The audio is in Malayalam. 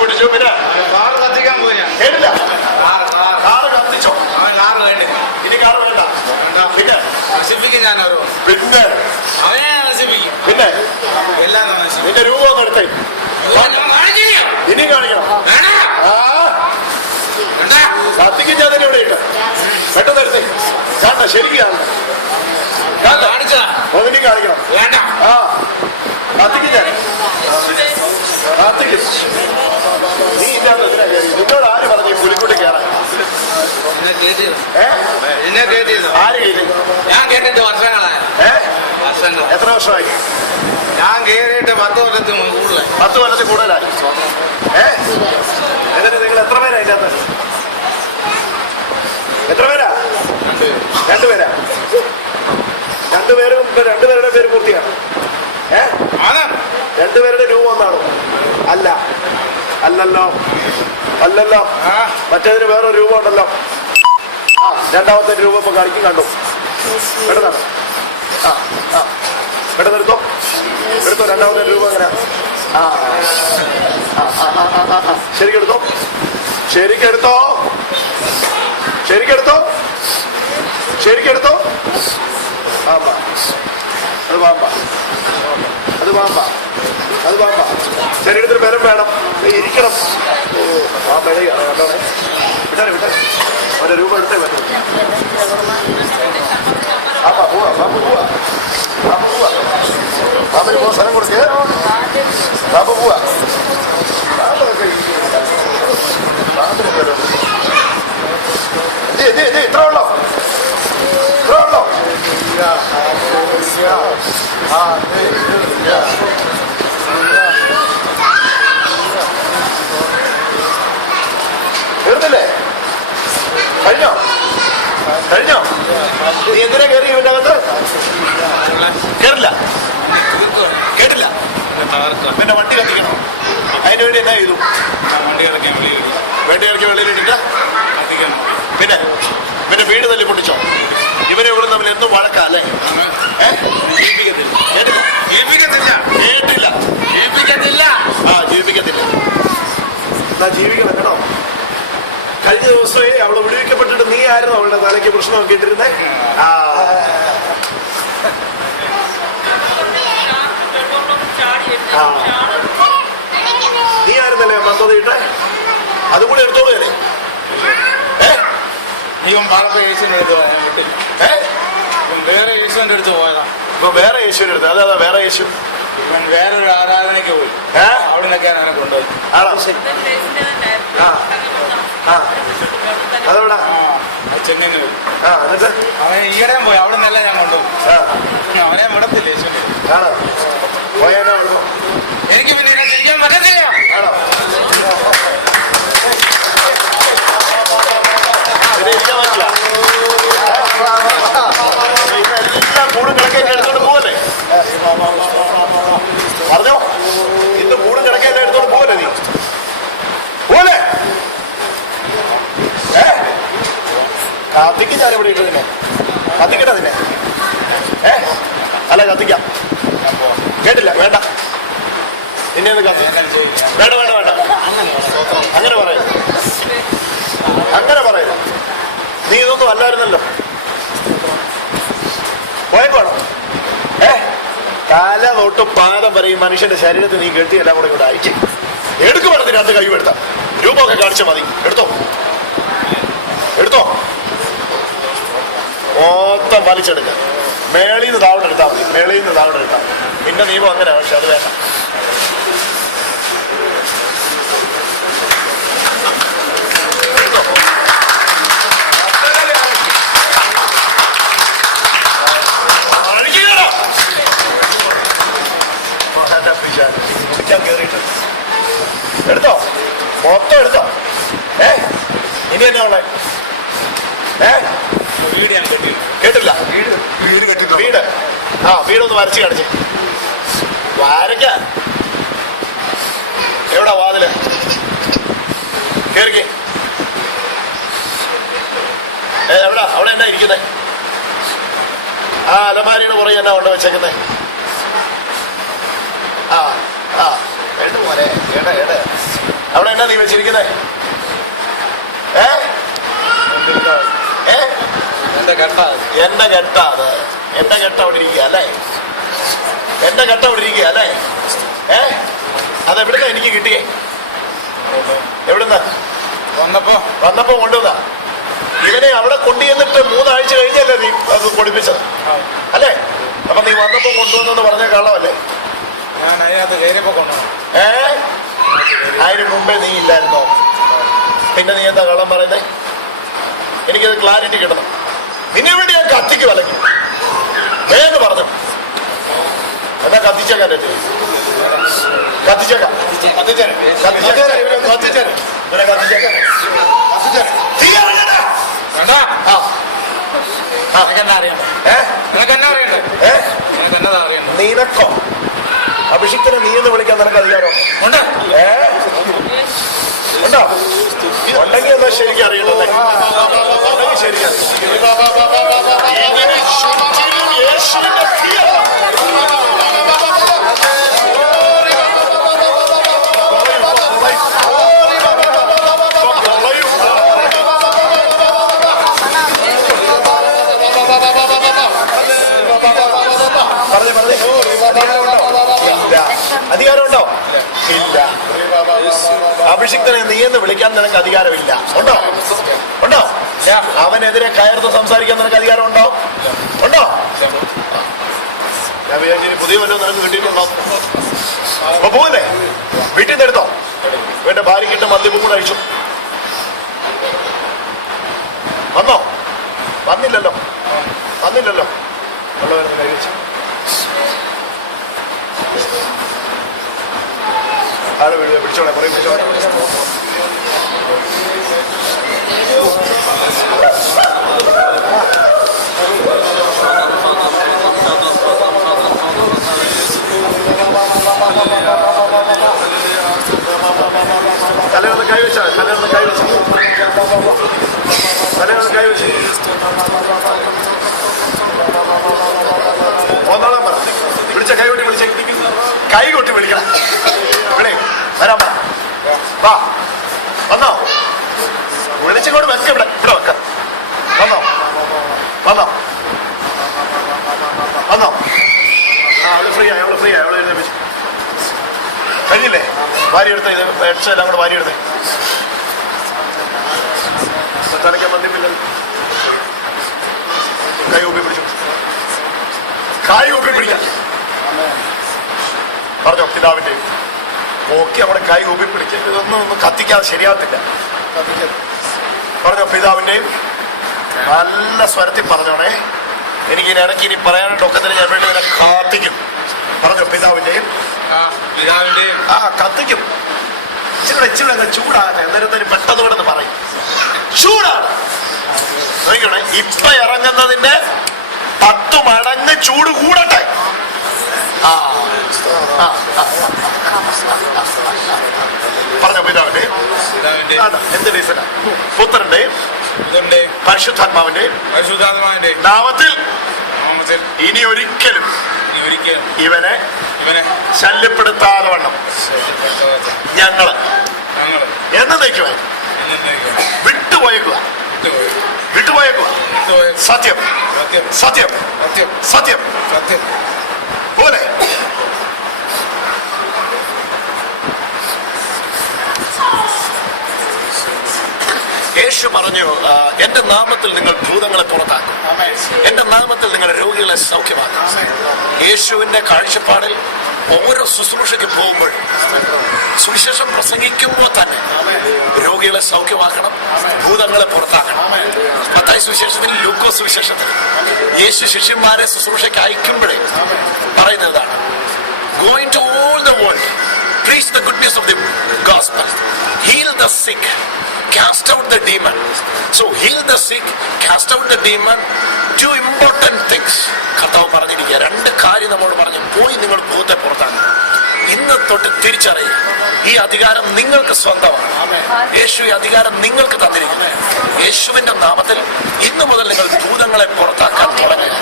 പിടിച്ചു. പിന്നെ കാറ് കത്തിക്കാൻ പോയി ഞാൻ. കേട്ടില്ല. കാറ് കത്തിച്ചോ? അവൻ കാറ് വേണ്ട. ഇനി കാറ് വേണ്ട. പിന്നെ നശിപ്പിക്കും ഞാൻ ഓരോ. പിന്നെ അവനെ നശിപ്പിക്കും. പിന്നെ എല്ലാം നശിപ്പിക്കും. നിന്റെ രൂപ ഒന്ന് എടുത്തേ. ഇനി കാണിക്കണം. കത്തിക്കിച്ചാ തന്നെ ഇവിടെ ഇട്ട് പെട്ടെന്ന് എടുത്തേ. കാണണ്ട, ശരിക്കും കാണണ്ട. ഒന്നിനി കാണിക്കണം. ആ കത്തിക്കിച്ചാ കത്തിക്ക്. നീ ഇല്ലാത്ത നിന്നോട് ആര് പറഞ്ഞു പുലിക്കുട്ടി കയറാൻ? ആര് കേട്ടു? ഞാൻ കേട്ടിട്ട് വർഷങ്ങളായി. എത്ര വർഷമായി? ഞാൻ കേറിയിട്ട് 10 കൊല്ലത്തിൽ കൂടുതലായി. 10 കൊല്ലത്തിൽ കൂടുതലായി. എന്നിട്ട് നിങ്ങൾ എത്ര പേരാ അതിൻ്റെ അകത്ത്? എത്ര പേരാ? 2 പേരാ. 2 പേരും 2 പേരുടെ പേര് പൂർത്തിയാണ്. 2 പേരുടെ രൂപം ഒന്നാണോ? അല്ല. അല്ലല്ലോ. അല്ലല്ലോ. മറ്റേതിന് വേറൊരു രൂപം ഉണ്ടല്ലോ. രണ്ടാമത്തെ രൂപം ഇപ്പൊ കളിക്കും കണ്ടു. പെട്ടെന്നാണ്. പെട്ടെന്ന് എടുത്തോ. രണ്ടാമത്തെ രൂപം എങ്ങനെ? ശരിക്കെടുത്തോ. ശരിക്കെടുത്തോ. ശരിക്കെടുത്തോ. ശരിക്കെടുത്തോ. പാമ്പ. അത് പാമ്പ. അത് പാമ്പ. അത് പാമ്പ. ശരീരത്തിന് ബലം വേണം. ഇരിക്കണം. പാമ്പ ഇടയാണ്. കണ്ടോണേ. വിട്ടാരെ വിട്ടാരെ. അവരുടെ രൂപം എടുത്തേ പറ്റും. പാമ്പ പോവാ. പാമ്പ് പോവാ. പാമ്പ് പോവാ. പാമ്പിന് പോ സ്ഥലം കൊടുക്കേ. പാമ്പ് പോവാ. പാമ്പൊക്കെ പാമ്പിന് ബലം. ഇത്ര ഉള്ളോ? ഇത്ര ഉള്ളോ? തീർന്നില്ലേ? കഴിഞ്ഞോ? കഴിഞ്ഞോ? നീ എന്തിനാ കയറി ഇവന്റെ അകത്ത്? കേറില്ല. കേട്ടില്ല. പിന്നെ വണ്ടി കത്തിക്കണോ? അതിന് വേണ്ടി എന്നാ ചെയ്തു? വേണ്ടി ഇറക്കി വെളിയിലിട്ടില്ല. പിന്നെ പിന്നെ വീട് തല്ലി പൊട്ടിച്ചോ? ഇവരെ ഇവിടെ തമ്മിൽ എന്നും വഴക്കല്ലേ? ജീവിക്കത്തില്ല. ജീവിക്കത്തില്ല. എന്നാ ജീവിക്കണം കേട്ടോ. കഴിഞ്ഞ ദിവസമേ അവള് വിടുവിക്കപ്പെട്ടിട്ട് നീ ആയിരുന്നു അവളുടെ തലയ്ക്ക് പ്രശ്നമൊക്കെ ഇട്ടിരുന്നേ. നീ ആയിരുന്നല്ലേ മന്ദതയിട്ടെ? അതും കൂടെ എടുത്തോളൂ. വേറെ യേശുവിന്റെ അടുത്ത് പോയതാ. ഇപ്പൊ വേറെ യേശുവിന്റെ അടുത്ത്? അതെ വേറെ യേശു. വേറൊരു ആരാധനയ്ക്ക് പോയി. അവിടെ നിന്നൊക്കെയാണ് അവനെ കൊണ്ടുപോയി. ആണോ? അതെവിടാ? ചെന്നൈ പോയി. എന്നിട്ട് അവനെ ഈയിടെയും പോയി. അവിടെ നിന്നല്ല ഞാൻ കൊണ്ടുപോയി. അവനെ വിടത്തില്ല യേശുവിന്റെ. ആണോ? പോയാനോ? എനിക്ക് പിന്നെ ചെയ്യാൻ പറ്റത്തില്ല. ആണോ? ഇരിക്കാൻ പറ്റില്ല. എല്ലാം കൂടും കിടക്കേറ്റ് എടുത്തോണ്ട് പോവല്ലേ? പറഞ്ഞോ. ഇന്ന് കൂടും കിടക്കേറ്റ് എടുത്തോണ്ട് പോവല്ലേ നീ? പോലെ കത്തിക്ക് ഞാൻ ഇവിടെ ഇട്ടതിനെ കത്തിക്കട്ടതിനെ. അല്ല കത്തിക്കാം. കേട്ടില്ല. വേണ്ട. നിന്നെ ഒന്ന് കത്തി. വേണ്ട വേണ്ട വേണ്ട. അങ്ങനെ പറയരുത്. അങ്ങനെ പറയരുത്. നീ ഇതൊന്നും അല്ലായിരുന്നല്ലോ. പോയേക്കോണം. തല തൊട്ട് പാദം വരെ ഈ മനുഷ്യന്റെ ശരീരത്തിൽ നീ കെട്ടി എല്ലാം കൂടെ ഇവിടെ അയക്കും. എടുക്കുവാണ് 2 കൈ എടുത്താ. രൂപമൊക്കെ കാണിച്ചാൽ മതി. എടുത്തോ. എടുത്തോ. മൊത്തം വലിച്ചെടുക്ക. മേളിൽ നിന്ന് താവണം എടുത്താൽ മതി. മേളിൽ നിന്ന് താവണം എടുത്താൽ പിന്നെ നിയമം അങ്ങനെ. പക്ഷെ അത് വേണ്ട. എടുത്തോ. മൊത്തം എടുത്തോ. ഇനി എന്നാ ഉള്ളേ? വീട് ഞാൻ കെട്ടി. കേട്ടില്ല. വീട് കെട്ടി. വീട്. വീടൊന്ന് വരച്ച് കാണിച്ചേ. വരയ്ക്ക. എവിടാ വാതില്? കേറിക്കേ. എവിടാ? അവിടെ എന്നാ ഇരിക്കുന്നേ? അലമാരിയുടെ പുറകെ എന്നാ കൊണ്ട് വെച്ചേക്കുന്നേ? എട് പോലെ. അവിടെ എന്നാ നീ വെച്ചിരിക്കുന്നേ? എന്റെ കെട്ടാ അത്. എന്റെ കെട്ട അവിടെ ഇരിക്കുക അല്ലേ? എന്റെ കെട്ട അവിടെ ഇരിക്കുക അല്ലേ? അതെവിടുന്ന എനിക്ക് കിട്ടിയേ? എവിടുന്ന? വന്നപ്പോ കൊണ്ടുവന്ന. ഇവനെ അവിടെ കൊണ്ടുവന്നിട്ട് 3 ആഴ്ച കഴിഞ്ഞല്ലേ നീ അത് പൊടിപ്പിച്ചത് അല്ലേ? അപ്പൊ നീ വന്നപ്പോ കൊണ്ടുവന്നെന്ന് പറഞ്ഞ കള്ളമല്ലേ? ഞാൻ അതിനകത്ത് കയറിയപ്പോ കൊണ്ടുവന്നു. അതിന് മുമ്പേ നീ ഇല്ലായിരുന്നോ? പിന്നെ നീ എന്താ കള്ളം പറയുന്നേ? എനിക്കത് ക്ലാരിറ്റി കിട്ടണം. നിന്നെ വേണ്ടി ഞാൻ കത്തിക്ക് വലക്കും വേന്ന് പറഞ്ഞു. എന്നാ കത്തിച്ചേക്കാൻ കത്തിച്ചേക്കാം. നിനക്കോ അഭിഷിക്തനെ നീ എന്ന് വിളിക്കാൻ നിനക്ക് അധികാരം ഉണ്ടോ? ഉണ്ടെങ്കിൽ എന്താ ശരിക്കും അറിയണ്ടോ? ശരിക്കും അധികാരമുണ്ടോ? ഇല്ല. അഭിഷിക്തനെ നീ എന്ന് വിളിക്കാൻ നിനക്ക് അധികാരമില്ല. ഉണ്ടോ? ഉണ്ടോ? അവനെതിരെ കയർത്ത് സംസാരിക്കാൻ നിനക്ക് അധികാരം ഉണ്ടോ? ഉണ്ടോ? ഞാൻ വിചാരിച്ചു പുതിയ വല്ലതും നിനക്ക് കിട്ടിയിട്ടുണ്ടോ? അപ്പൊ പോവല്ലേ? വീട്ടിൽ നിന്ന് എടുത്തോ? വീട്ടിൽ ഭാര്യക്കിട്ട് മദ്യപും കൂടെ അഴിച്ചു. വന്നോ? വന്നില്ലല്ലോ. ഉള്ളവരുന്ന് കഴിച്ചു. ആളെ പിടിച്ചോളെ, പറയും പിടിച്ചോളെ. തലയൊന്ന് കൈവച്ച, ഒന്നോളം പറ. വിളിച്ച കൈകൊട്ടി വിളിച്ച കൈകൊട്ടി വിളിക്കണം. വരാം, വാ. വന്നോ? വിളിച്ചിങ്ങോട്ട് വെക്ക. ഇവിടെ വെക്ക. വന്നോ? അവള് ഫ്രീ ആയി. അവള് എഴുന്നേപ്പിച്ചു കഴിഞ്ഞില്ലേ? ഭാര്യ എടുത്ത ഇത് ഹെഡ്സ് എല്ലാം കൂടെ ഭാര്യ എടുത്തേ. തലയ്ക്കാൻ മദ്യമില്ല. കൈ ഊപ്പി പിടിക്കാം. പറഞ്ഞോ പിതാവിന്റെ ഓക്കെ. അവിടെ കൈ ഊപ്പി പിടിക്കുക. ഇതൊന്നും കത്തിക്കാതെ ശരിയാകത്തില്ല. പറഞ്ഞോ പിതാവിന്റെയും നല്ല സ്വരത്തിൽ പറഞ്ഞോണേ. എനിക്ക് ഇടയ്ക്ക് ഇനി പറയാനുള്ള ഒക്കത്തിന് ഞാൻ വേണ്ടി ഇങ്ങനെ കാത്തിക്കും. പറഞ്ഞോ പിതാവിന്റെയും കത്തിക്കും. ഇച്ചിരി അങ്ങ് ചൂടാകട്ടെ. എന്നിട്ട് പെട്ടെന്ന് പറയും ചൂടാണ്. നോക്കണേ, ഇപ്പൊ ഇറങ്ങുന്നതിന്റെ 10 മടങ്ങ് ചൂട് കൂടട്ടെ. പറഞ്ഞോ പിതാവിന്റെയും എന്ത് റീസണാ? പുത്രന്റെയും പരിശുദ്ധാത്മാവിന്റെയും നാമത്തിൽ ഇനി ഒരിക്കലും ഇവനെ ശല്യപ്പെടുത്താതെ വണ്ണം ഞങ്ങള് എന്നേക്കുവാൻ വിട്ടുപോയേക്കുക. സത്യം പോലെ യേശു പറഞ്ഞു, എന്റെ നാമത്തിൽ നിങ്ങൾ ഭൂതങ്ങളെ പുറത്താക്കും, എന്റെ നാമത്തിൽ നിങ്ങൾ രോഗികളെ സൗഖ്യമാക്കും. യേശുവിന്റെ കാഴ്ചപ്പാടിൽ ഓരോ ശുശ്രൂഷയ്ക്ക് പോകുമ്പോൾ, സുവിശേഷം പ്രസംഗിക്കുമ്പോൾ തന്നെ രോഗികളെ സൗഖ്യമാക്കണം, ഭൂതങ്ങളെ പുറത്താക്കണം. മത്തായി സുവിശേഷത്തിൽ, ലൂക്കോസ് സുവിശേഷത്തിൽ യേശു ശിഷ്യന്മാരെ ശുശ്രൂഷയ്ക്ക് അയക്കുമ്പോഴേ പറയുന്നതാണ്, go into all the world, preach the good news of the gospel, heal the sick, cast out the demon. So heal the sick, cast out the demon, do important things. കർത്താവ് പറഞ്ഞിരിക്കുക, 2 കാര്യം നമ്മോട് പറഞ്ഞു. പോയി നിങ്ങൾ ഭൂതത്തെ പുറത്താക്കുക. ഇന്ന് തൊട്ട് തിരിച്ചറിയുക, ഈ അധികാരം നിങ്ങൾക്ക് സ്വന്തമാണ്. യേശു ഈ അധികാരം നിങ്ങൾക്ക് തന്നിരിക്കുന്നു. യേശുവിന്റെ നാമത്തിൽ ഇന്നു മുതൽ നിങ്ങൾ ഭൂതങ്ങളെ പുറത്താക്കാൻ തുടങ്ങുക.